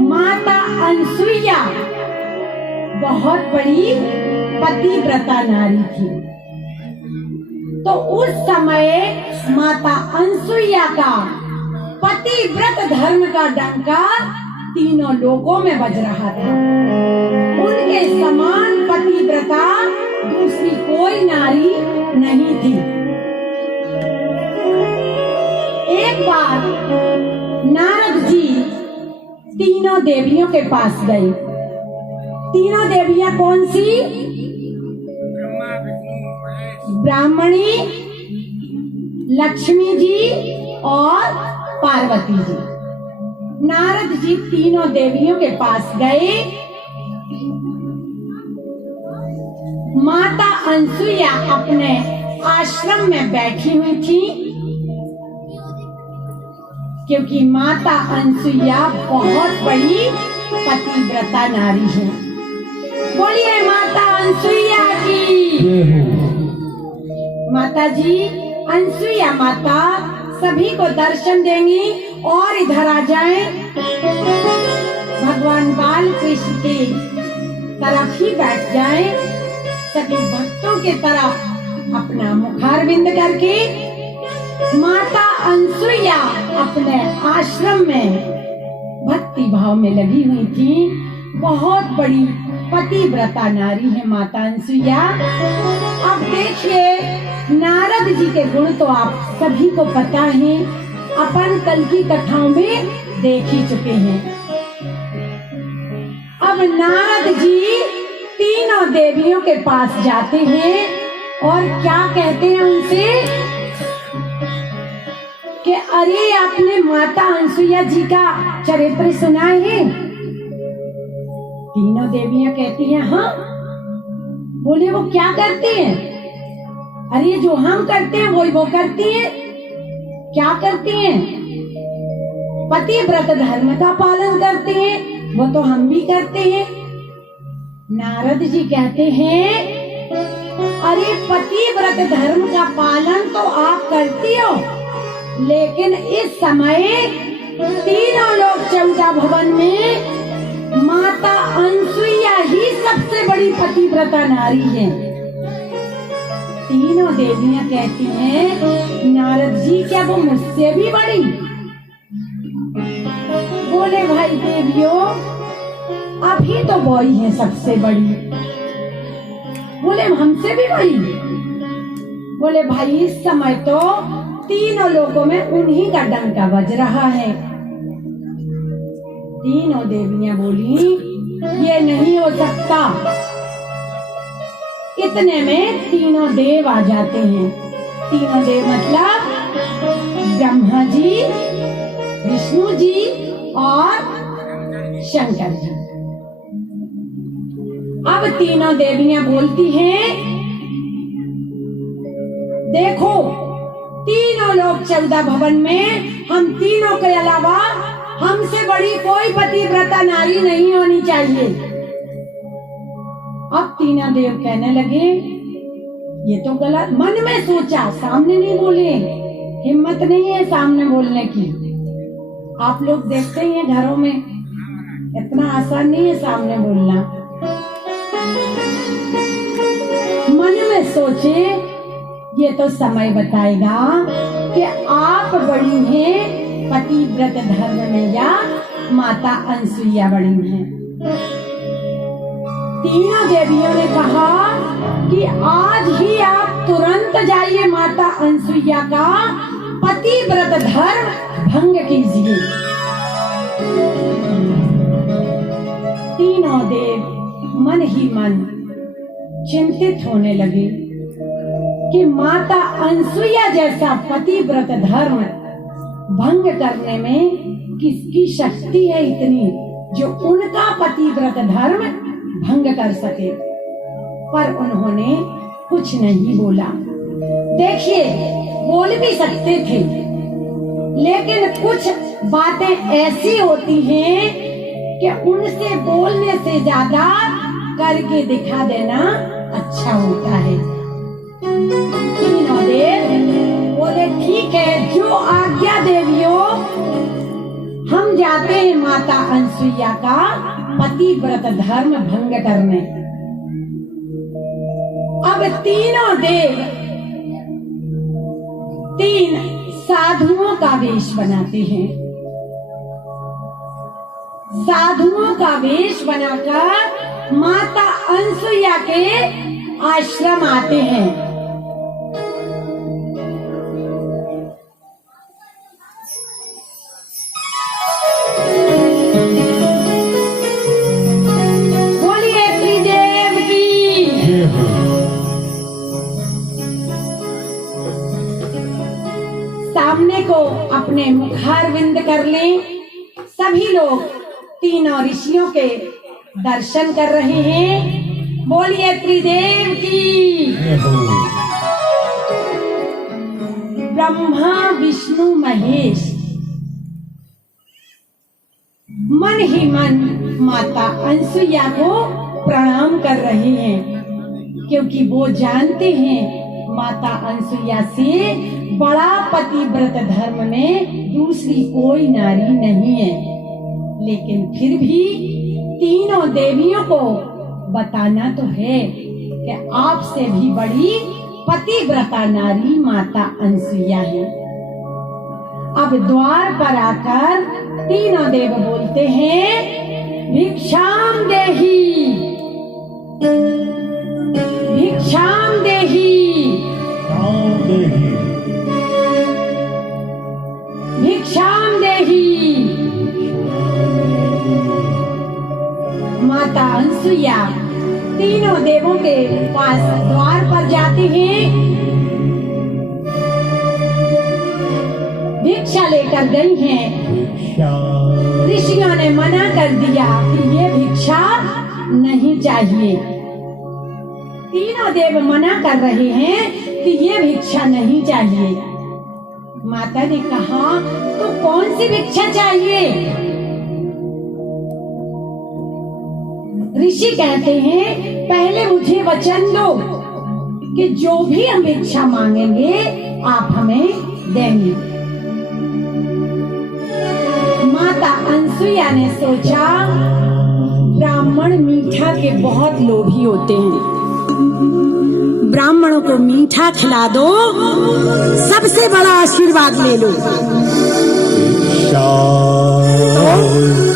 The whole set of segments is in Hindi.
माता अनसुईया बहुत बड़ी पतिव्रता नारी थी। तो उस समय माता अनसुईया का पतिव्रत धर्म का डंका तीनों लोगों में बज रहा था। उनके समान पतिव्रता दूसरी कोई नारी नहीं थी। एक बार नारद जी तीनों देवियों के पास गए। तीनों देवियां कौन सी? ब्राह्मणी, लक्ष्मी जी और पार्वती जी। नारद जी तीनों देवियों के पास गए। माता अनसुईया अपने आश्रम में बैठी हुई थी, क्योंकि माता अनसुईया बहुत बड़ी पतिव्रता नारी है। बोलिए माता अनसुईया की। माता जी अनसुईया माता सभी को दर्शन देंगी और इधर आ जाएं। भगवान बाल कृष्ण की तरफ ही बैठ जाएं। सभी भक्तों के तरफ अपना मुखारविंद करके माता अनसुईया अपने आश्रम में भक्ति भाव में लगी हुई थी। बहुत बड़ी पतिव्रता नारी है माता अनसुईया। अब देखिए नारद जी के गुण तो आप सभी को पता है, अपन कल की कथाओं में देख ही चुके हैं। अब नारद जी तीनों देवियों के पास जाते हैं और क्या कहते हैं उनसे कि अरे आपने माता अनसुईया जी का चरित्र सुना है? तीनों देवियां कहती हैं हाँ। बोले वो क्या करती हैं? अरे जो हम करते हैं वही वो करती हैं। क्या करती हैं? पतिव्रत धर्म का पालन करती हैं, वो तो हम भी करते हैं। नारद जी कहते हैं अरे पतिव्रत धर्म का पालन तो आप करती हो, लेकिन इस समय तीनों लोग चौदा भवन में माता अनसुईया ही सबसे बड़ी पतिव्रता नारी है। तीनों देवियां कहती हैं नारद जी क्या वो मुझसे भी बड़ी? बोले भाई देवियों अभी तो वही है सबसे बड़ी। बोले हमसे भी बड़ी? बोले भाई इस समय तो तीनों लोगों में उन्हीं का डंका बज रहा है। तीनों देवियां बोली ये नहीं हो सकता। इतने में तीनों देव आ जाते हैं। तीनों देव मतलब ब्रह्मा जी, विष्णु जी और शंकर जी। अब तीनों देवियां बोलती हैं देखो तीनों लोग चौदा भवन में हम तीनों के अलावा हमसे बड़ी कोई पतिव्रता नारी नहीं होनी चाहिए। अब तीनों देव कहने लगे ये तो गलत। मन में सोचा, सामने नहीं बोले, हिम्मत नहीं है सामने बोलने की। आप लोग देखते ही हैं घरों में, इतना आसान नहीं है सामने बोलना। मन में सोचे ये तो समय बताएगा कि आप बड़ी हैं पतिव्रत धर्म में या माता अनसुईया बड़ी हैं। तीनों देवियों ने कहा कि आज ही आप तुरंत जाइए माता अनसुईया का पतिव्रत धर्म भंग कीजिए। तीनों देव मन ही मन चिंतित होने लगे कि माता अनसुईया जैसा पतिव्रत धर्म भंग करने में किसकी शक्ति है इतनी जो उनका पतिव्रत धर्म भंग कर सके। पर उन्होंने कुछ नहीं बोला। देखिए बोल भी सकते थे, लेकिन कुछ बातें ऐसी होती हैं कि उनसे बोलने से ज्यादा करके दिखा देना अच्छा होता है। तीनों देव बोले ठीक है जो आज्ञा देवियों हम जाते हैं माता अनसुईया का पतिव्रत धर्म भंग करने। अब तीनों देव 3 साधुओं का वेश बनाते हैं। साधुओं का वेश बनाकर माता अनसुईया के आश्रम आते हैं। बोलिए त्रिदेव की। सामने को अपने मुखारविंद कर लें। सभी लोग तीनों ऋषियों के दर्शन कर रहे हैं। बोलिए त्रिदेव की। ब्रह्मा विष्णु महेश मन ही मन माता अनसुईया को प्रणाम कर रहे हैं, क्योंकि वो जानते हैं माता अनसुईया से बड़ा पतिव्रत धर्म में दूसरी कोई नारी नहीं है। लेकिन फिर भी तीनों देवियों को बताना तो है कि आपसे भी बड़ी पतिव्रता नारी माता अनसुईया है। अब द्वार पर आकर तीनों देव बोलते हैं, भिक्षाम देहि, भिक्षाम देहि, भिक्षाम देहि। माता अनसुईया तीनों देवों के पास द्वार पर जाती हैं, भिक्षा लेकर गई हैं। ऋषियों ने मना कर दिया कि ये भिक्षा नहीं चाहिए। तीनों देव मना कर रहे हैं कि ये भिक्षा नहीं चाहिए। माता ने कहा, तो कौन सी भिक्षा चाहिए? ऋषि कहते हैं, पहले मुझे वचन दो कि जो भी हम भिक्षा मांगेंगे आप हमें देंगे। माता अनसुईया ने सोचा, ब्राह्मण मीठा के बहुत लोभी होते हैं, ब्राह्मणों को मीठा खिला दो, सबसे बड़ा आशीर्वाद ले लो। तो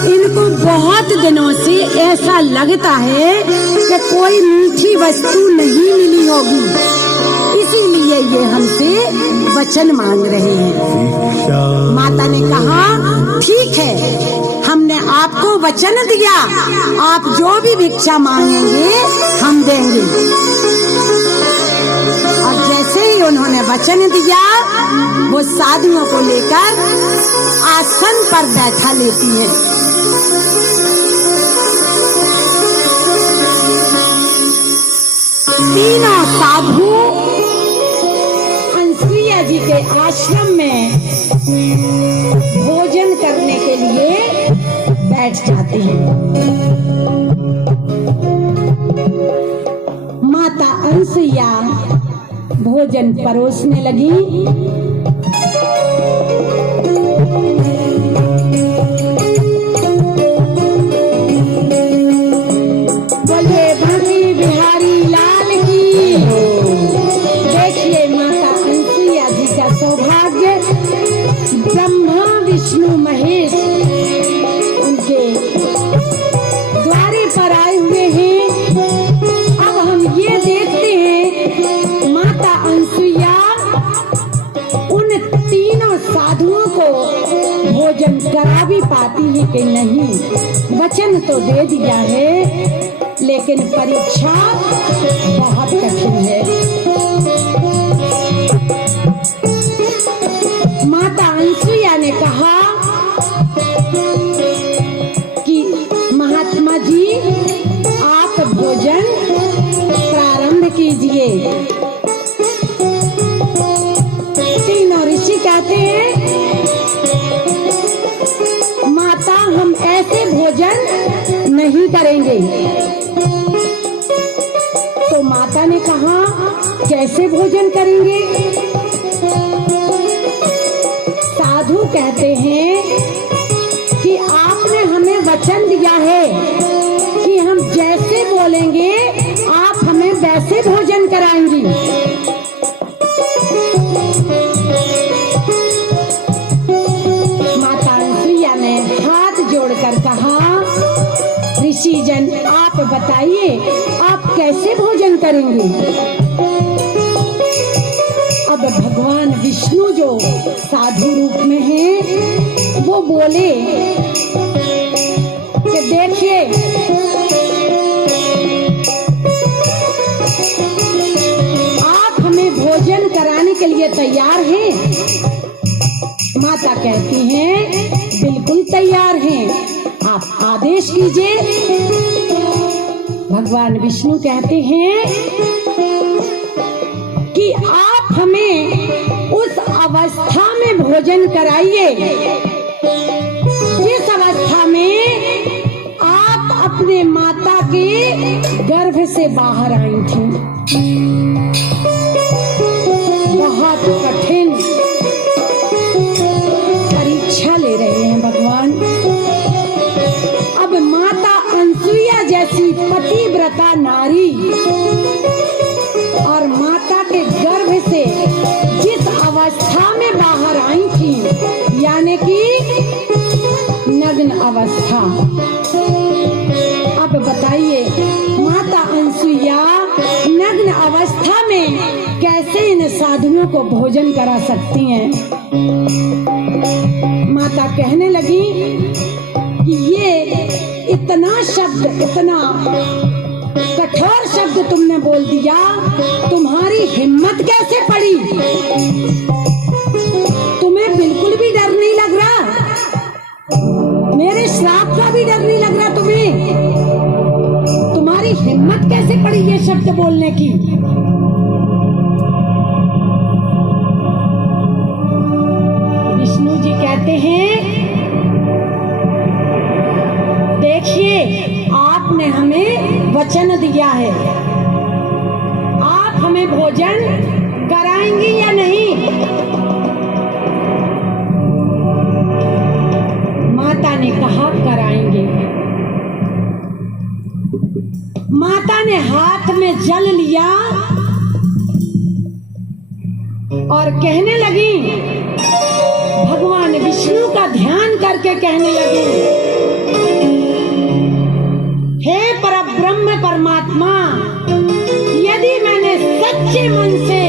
इनको बहुत दिनों से ऐसा लगता है कि कोई मीठी वस्तु नहीं मिली होगी, इसीलिए ये हमसे वचन मांग रहे हैं। माता ने कहा, ठीक है, हमने आपको वचन दिया, आप जो भी भिक्षा मांगेंगे हम देंगे। और जैसे ही उन्होंने वचन दिया, वो साधुओं को लेकर आसन पर बैठा लेती है। तीनों साधु अनसुईया जी के आश्रम में भोजन करने के लिए बैठ जाते हैं। माता अनसुईया भोजन परोसने लगी। बोले भंगी बिहारी लाल की। देखिए माता अनसुईया जी का सौभाग्य, ब्रह्मा विष्णु महेश उनके द्वारे पर आए हुए हैं। अब हम ये देखते हैं माता अनसुईया उन तीनों साधुओं को भोजन करा भी पाती है कि नहीं। वचन तो दे दिया है, लेकिन परीक्षा बहुत कठिन है। माता अनसुईया ने कहा कि महात्मा जी, आप भोजन प्रारंभ कीजिए। तीनों ऋषि कहते हैं, माता हम ऐसे भोजन नहीं करेंगे। तो माता ने कहा, कैसे भोजन करेंगे? साधु कहते हैं, कि आपने हमें वचन दिया है कि हम जैसे बोलेंगे आप हमें वैसे भोजन कराएंगी। माता अनसुईया ने हाथ जोड़कर कहा, ऋषि जन आप बताइए आप कैसे भोजन करेंगे। अब भगवान विष्णु जो साधु रूप में हैं, वो बोले कि देखिए आप हमें भोजन कराने के लिए तैयार हैं। माता कहती हैं बिल्कुल तैयार हैं, आप आदेश कीजिए। भगवान विष्णु कहते हैं कि आप हमें उस अवस्था में भोजन कराइए जिस अवस्था में आप अपने माता के गर्भ से बाहर आई थी। बहुत कठिन परीक्षा ले रहे हैं भगवान। अब माता अनसुईया जैसी पतिव्रता नारी और माता के गर्भ से जिस अवस्था में बाहर आई थी, यानी कि नग्न अवस्था। अब बताइए माता अनसुईया नग्न अवस्था में कैसे इन साधुओं को भोजन करा सकती हैं। माता कहने लगी कि ये इतना शब्द, इतना कठोर शब्द तुमने बोल दिया, तुम्हारी हिम्मत कैसे पड़ी? तुम्हें बिल्कुल भी डर नहीं लग रहा? मेरे श्राप का भी डर नहीं लग रहा तुम्हें? तुम्हारी हिम्मत कैसे पड़ी ये शब्द बोलने की? विष्णु जी कहते हैं देखिए आपने हमें वचन दिया है, आप हमें भोजन कराएंगी या नहीं? माता ने कहा कराएंगे। माता ने हाथ में जल लिया और कहने लगी, भगवान विष्णु का ध्यान करके कहने लगी, हे परब्रह्म परमात्मा, यदि मैंने सच्चे मन से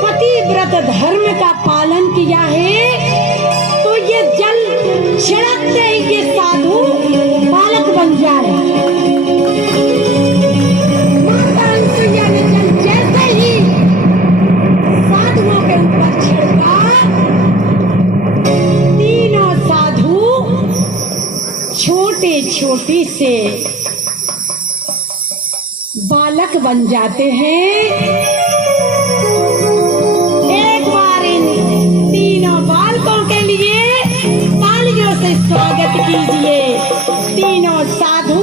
पतिव्रत धर्म का पालन किया है तो ये जल छिड़कते ही ये साधु बालक बन जाए। माता अनसुईया ने जल जैसे ही साधुओं के ऊपर छिड़का, तीनों साधु छोटे छोटे से बालक बन जाते हैं। एक बार इन तीनों बालकों के लिए तालियों से स्वागत कीजिए। तीनों साधु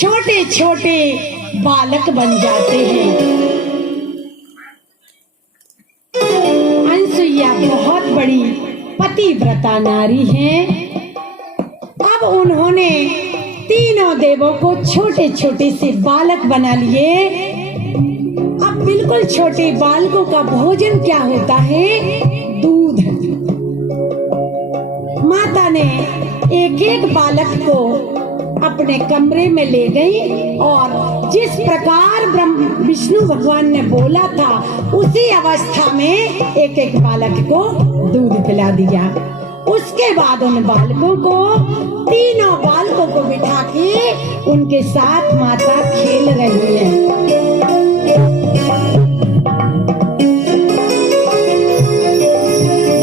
छोटे छोटे बालक बन जाते हैं। अनसुईया बहुत बड़ी पतिव्रता नारी हैं। अब उन्होंने तीनों देवों को छोटे छोटे से बालक बना लिए। अब बिल्कुल छोटे बालकों का भोजन क्या होता है? दूध। माता ने एक एक बालक को अपने कमरे में ले गई और जिस प्रकार विष्णु भगवान ने बोला था उसी अवस्था में एक एक बालक को दूध पिला दिया। उसके बाद उन बालकों को, तीनों बालकों को बिठा के उनके साथ माता खेल रही है।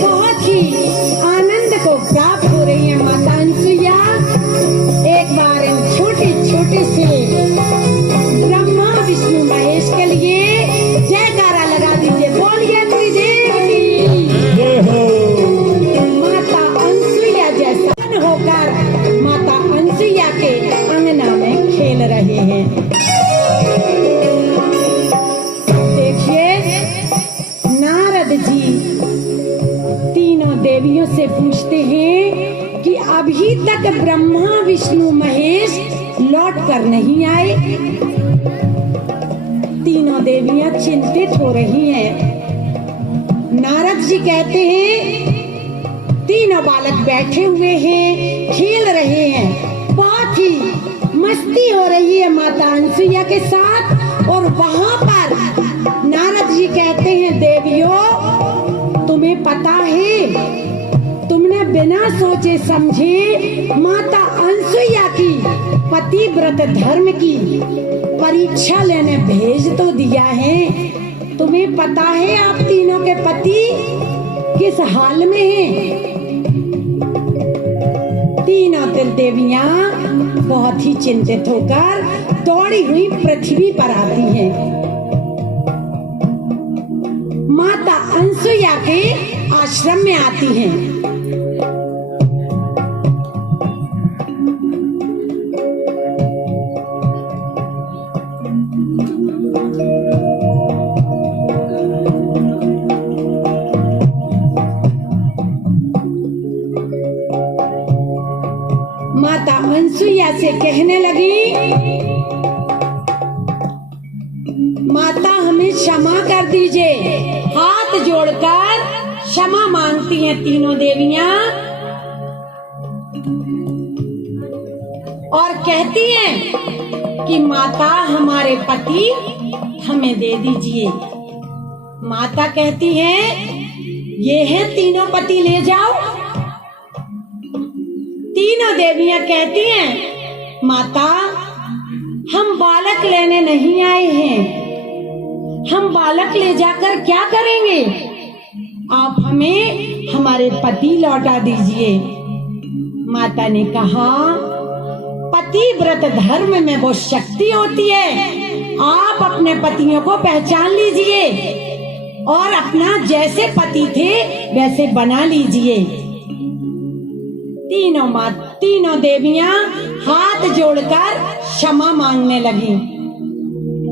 बहुत ही आनंद को प्राप्त हो रही है माता अनसुईया। एक बार इन छोटे छोटे से ब्रह्मा विष्णु महेश के लिए जयकारा लगा दीजिए। बोलिए त्रिदेव की माता अनसुईया जैसा होकर माता अनसुईया के अंगना में खेल रहे हैं। तक ब्रह्मा विष्णु महेश लौट कर नहीं आए। तीनों देवियां चिंतित हो रही हैं। नारद जी कहते हैं तीनों बालक बैठे हुए हैं, खेल रहे हैं, बहुत ही मस्ती हो रही है माता अनसुईया के साथ। और वहां पर नारद जी कहते हैं देवियों, तुम्हें पता है तुमने बिना सोचे समझे माता अनसुईया की पतिव्रत धर्म की परीक्षा लेने भेज तो दिया है। तुम्हें पता है आप तीनों के पति किस हाल में हैं? तीनों देवियां बहुत ही चिंतित होकर दौड़ी हुई पृथ्वी पर आती हैं। माता अनसुईया के आश्रम में आती हैं। माता अनसुईया से कहने लगी, माता हमें क्षमा कर दीजिए। हाथ जोड़कर क्षमा मांगती हैं तीनों देवियां और कहती हैं कि माता हमारे पति हमें दे दीजिए। माता कहती हैं ये हैं तीनों पति, ले जाओ। तीनों देवियां कहती हैं माता हम बालक लेने नहीं आए हैं, हम बालक ले जाकर क्या करेंगे? आप हमें हमारे पति लौटा दीजिए। माता ने कहा पतिव्रत धर्म में वो शक्ति होती है, आप अपने पतियों को पहचान लीजिए और अपना जैसे पति थे वैसे बना लीजिए। तीनों देवियां हाथ जोड़कर क्षमा मांगने लगी,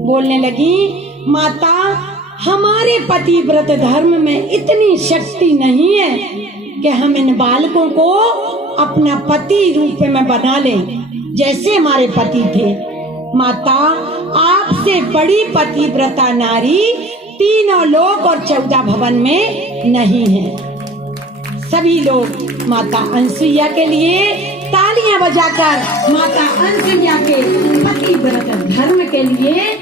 बोलने लगी माता हमारे पतिव्रत धर्म में इतनी शक्ति नहीं है कि हम इन बालकों को अपना पति रूप में बना लें जैसे हमारे पति थे। माता आपसे बड़ी पतिव्रता नारी तीनों लोक और 14 भवन में नहीं है। सभी लोग माता अनसुईया के लिए तालियां बजाकर माता अनसुईया के पतिव्रत धर्म के लिए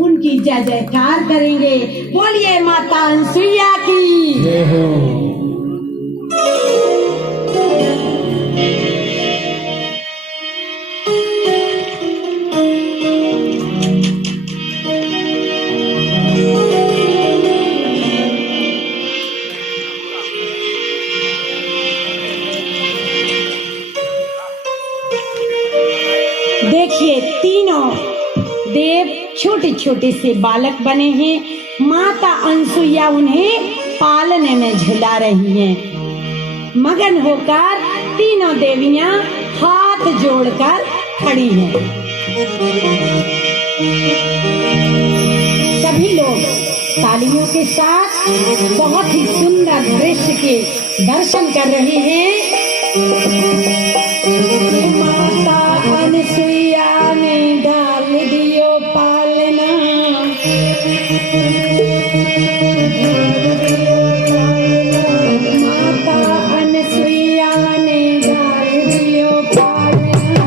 उनकी जय जयकार करेंगे। बोलिए माता अनसुईया की जय हो। देखिए तीनों देव छोटे छोटे से बालक बने हैं। माता अनसुईया उन्हें पालने में झुला रही हैं। मगन होकर तीनों देवियां हाथ जोड़कर खड़ी हैं। सभी लोग तालियों के साथ बहुत ही सुंदर दृश्य के दर्शन कर रहे हैं। माता अनसुईया ने डाल दियो पालना, माता अनसुईया ने डाल दियो पालना,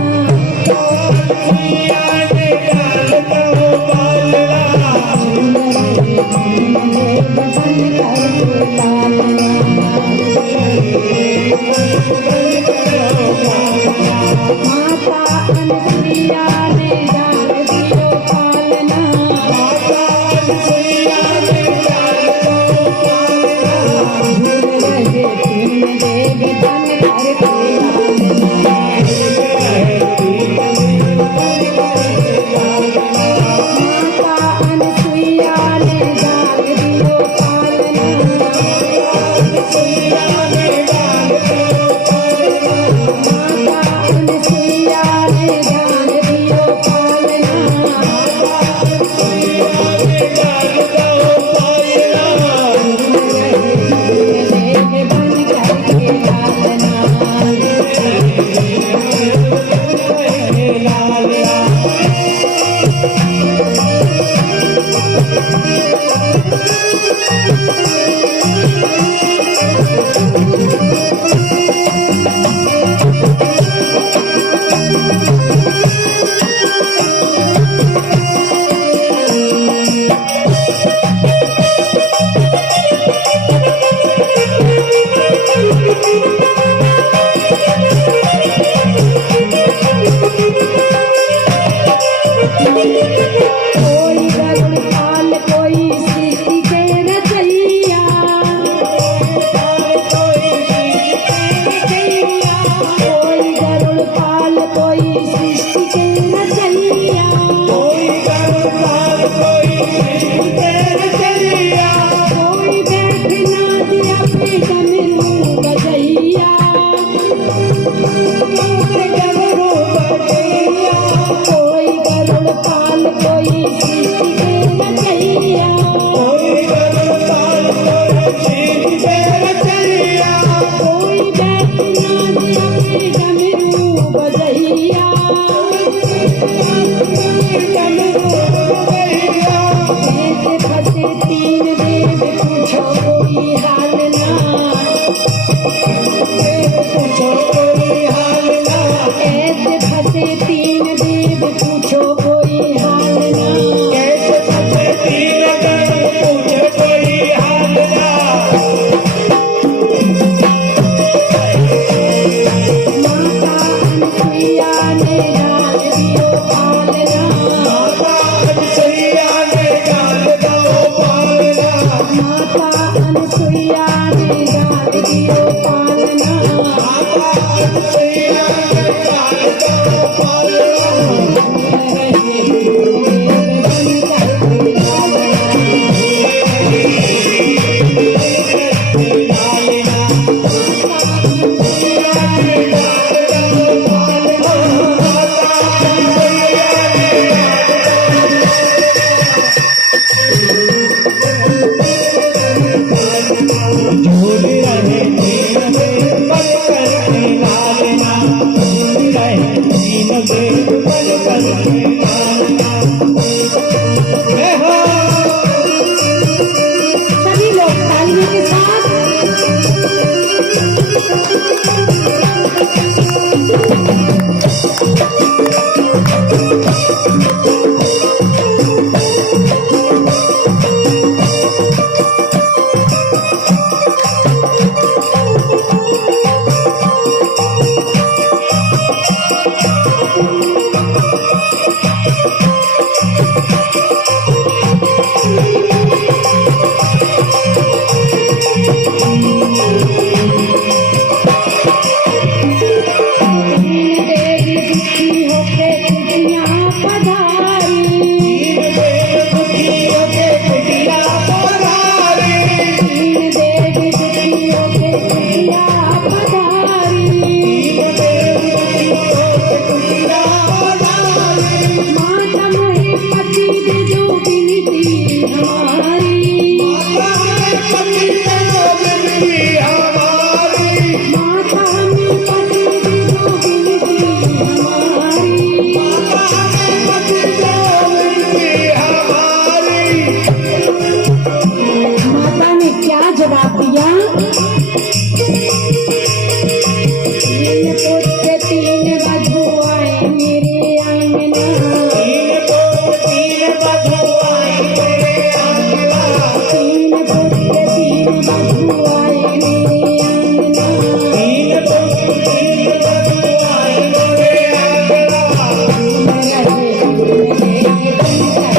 सृष्टि के रचैया, कोई गणपाल कोई सृष्टि के रचैया, कोई बैठ नाच अपने डमरू बजैया, डमरू बजैया, कोई गरुड़ पाल कोई सृष्टि के रचैया, कोई गणपाल कोई सृष्टि के रचैया, कोई बैठ नाच अपने डमरू बजैया, डमरू बजैया, ऐसे फंसे तीन देव पूछो कोई हाल ना, पूछो कोई हाल ना, ऐसे फंसे तीन देव पूछो कोई हाल ना, कैसे फंसे तीन गण पूछो कोई हाल ना, माता अनसुईया ने डाल दियो पालना, माता अनसुईया ने डाल दो पालना, माता अनसुईया ने डाल दियो पालना, माता अनसुईया ने डाल दो पालना, रहे गुरुदेव बनकर लालिना, अनसुईया ने डाल दो पालना, माता अनसुईया ने झूल रहे तीन देव बनकर के लालिना, झूल रहे तीन देव बनकर के लालिना, जय हो। सभी लोग तालियों के साथ देवी दुखी होके खुशियाँ पधारी, तीन देव दुखियों के कुटिया पधारी, तीन देवी दुखी होके खुशियाँ पधारी, तीन देव दुखियों के कुटिया पधारी, माता मोहे पति दे जो विनती हमारी, माता ने पति दे जो विनती हमारी, माता हमें पति दे जो विनती हमारी, माता ने पति दे विनती हमारी, माता ने क्या जवाब दिया? तीन पुत्र तीन वधू आए मेरे आंगना, तीन पुत्र तीन वधू आए मेरे आंगना, तीन पुत्र तीन वधू आए मेरे आंगना, तीन पुत्र तीन वधू आए मेरे आंगना,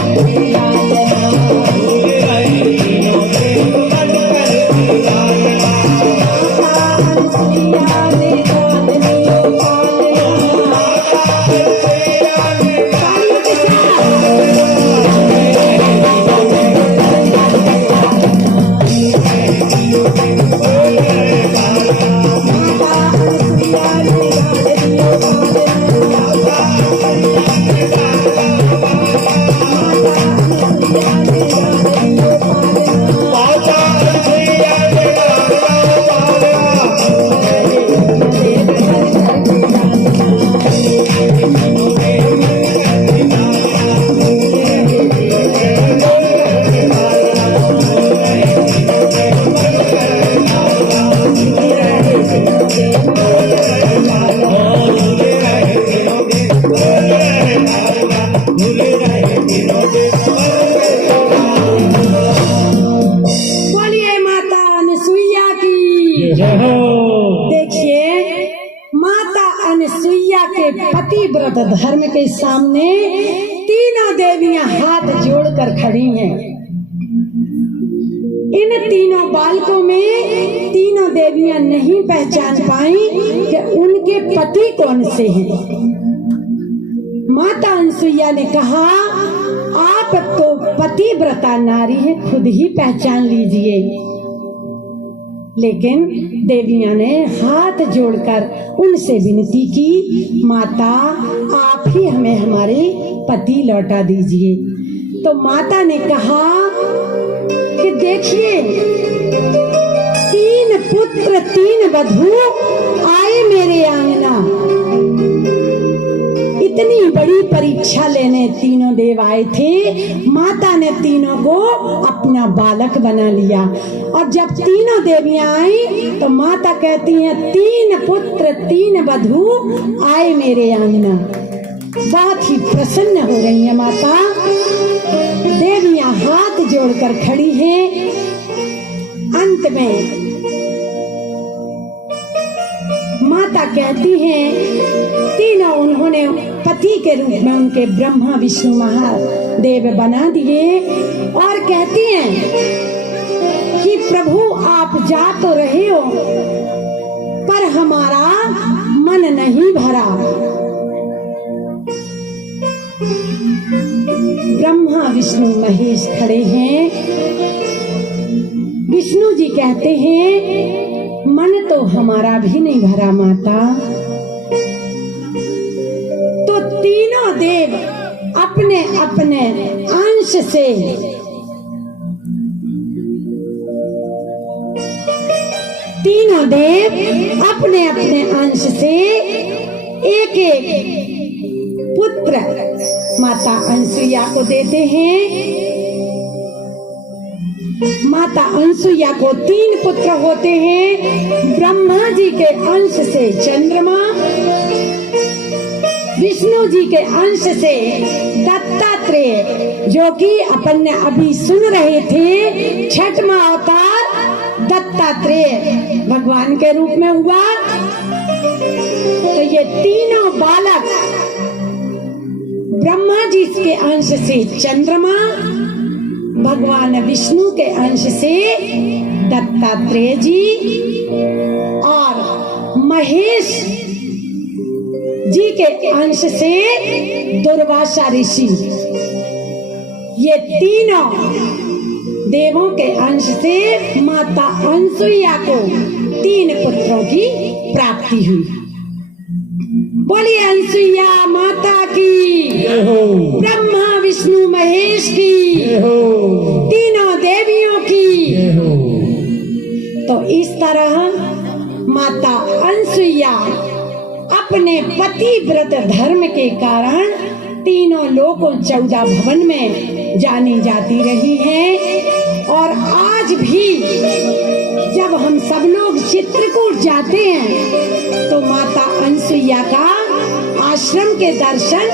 रहे लालना, झूल रहे तीनों देव बनकर के लालिना, माता अनसुईया ने डाल दियो पालना, माता अनसुईया ने तालियों के साथ माता अनसुईया ने डाल दियो पालना, माता अनसुईया ने डाल दियो पालना, माता अनसुईया ने डाल दो पालना, बोलिए माता अनसुईया की। जय हो। देखिए माता अनसुईया के पतिव्रत धर्म के सामने तीनों देवियां हाथ जोड़कर खड़ी हैं। इन तीनों बालकों में तीनों देवियां नहीं पहचान पाई कि उनके पति कौन से हैं। माता अनसुईया ने कहा, आप तो पतिव्रता नारी है, खुद ही पहचान लीजिए। लेकिन देवियां ने हाथ जोड़कर उनसे विनती की, माता आप ही हमें हमारे पति लौटा दीजिए। तो माता ने कहा कि देखिए, 3 पुत्र 3 वधू आए मेरे आंगना। इतनी बड़ी परीक्षा लेने तीनों देव आए थे। माता ने तीनों को अपना बालक बना लिया। और जब तीनों देवियां आई तो माता कहती हैं, 3 पुत्र 3 वधू आए मेरे आंगना। बहुत ही प्रसन्न हो रही है माता। देवियां हाथ जोड़कर खड़ी हैं। अंत में माता कहती हैं, तीनों उन्होंने पति के रूप में उनके ब्रह्मा विष्णु महादेव बना दिए। और कहती हैं कि प्रभु आप जा तो रहे हो, पर हमारा मन नहीं भरा। ब्रह्मा विष्णु महेश खड़े हैं। विष्णु जी कहते हैं, मन तो हमारा भी नहीं भरा माता। तो तीनों देव अपने अपने अंश से अपने अपने अंश से एक पुत्र माता अनसुईया को देते हैं। माता अनसुईया को 3 पुत्र होते हैं। ब्रह्मा जी के अंश से चंद्रमा, विष्णु जी के अंश से दत्तात्रेय, जो कि अपन ने अभी सुन रहे थे, 6वां अवतार दत्तात्रेय भगवान के रूप में हुआ। तो ये तीनों बालक ब्रह्मा जी के अंश से चंद्रमा, भगवान विष्णु के अंश से दत्तात्रेय जी और महेश जी के अंश से दुर्वासा ऋषि, ये तीनों देवों के अंश से माता अनसुईया को 3 पुत्रों की प्राप्ति हुई। बोलिए अनसुईया माता की, ब्रह्मा विष्णु महेश की, तीनों देवियों की। तो इस तरह माता अनसुईया अपने पतिव्रत धर्म के कारण तीनों लोकों 14 भवन में जानी जाती रही हैं। और आज भी जब हम सब लोग चित्रकूट जाते हैं तो माता अनसुईया का आश्रम के दर्शन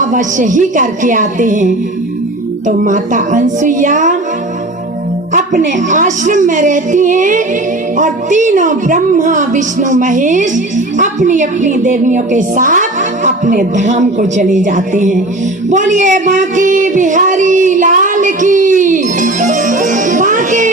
अवश्य ही करके आते हैं। तो माता अनसुईया अपने आश्रम में रहती हैं और तीनों ब्रह्मा विष्णु महेश अपनी अपनी देवियों के साथ अपने धाम को चले जाते हैं। बोलिए बांके बिहारी लाल की, बांके